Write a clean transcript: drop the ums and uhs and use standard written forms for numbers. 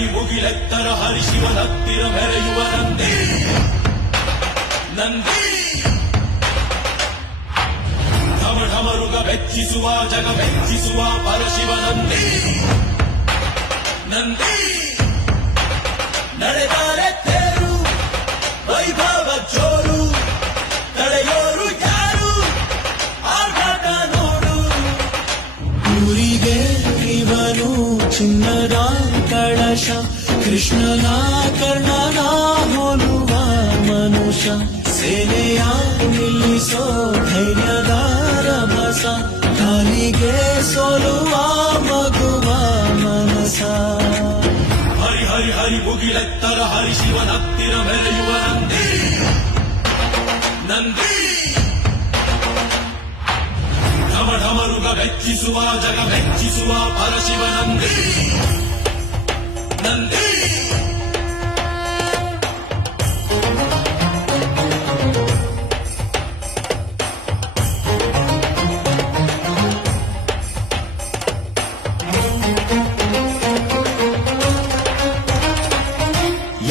ಹರಿ ಮುಗಿಲೆತ್ತರ ಹರಿ ಶಿವನತ್ತಿರ ಮೆರೆಯುವ ನಂದಿ ನಂದಿ ಢಮ ಢಮರುಗ ಬೆಚ್ಚಿಸುವ ಜಗ ಬೆಚ್ಚಿಸುವ ಪರಶಿವ ನಂದಿ ನಂದಿ ನಡೆದಾರೆ ತೇರು ವೈಭವ ಜೋರು ತಡೆಯೋರು ಯಾರು ಆರ್ಭಟ ನೋಡು ಊರಿಗೆ ಇವನು ಚಿನ್ನದ ಕಳಶ ಕೃಷ್ಣನ ಕರ್ಣನ ಹೋಲುವ ಮನುಷ್ಯ ಸೇನೆಯ ನಿಲ್ಲಿಸೋ ಧೈರ್ಯದ ರಭಸ ಕಾಲಿಗೆ ಸೋಲುವ ಮಗುವ ಮನಸ ಹರಿ ಹರಿ ಹರಿ ಮುಗಿಲೆತ್ತರ ಹರಿ ಶಿವನತ್ತಿರ ಮೆರೆಯುವ ನಂದಿ ನಂದಿ ಢಮ ಢಮರುಗ ಬೆಚ್ಚಿಸುವ ಜಗ ಬೆಚ್ಚಿಸುವ ಪರಶಿವ ನಂದಿ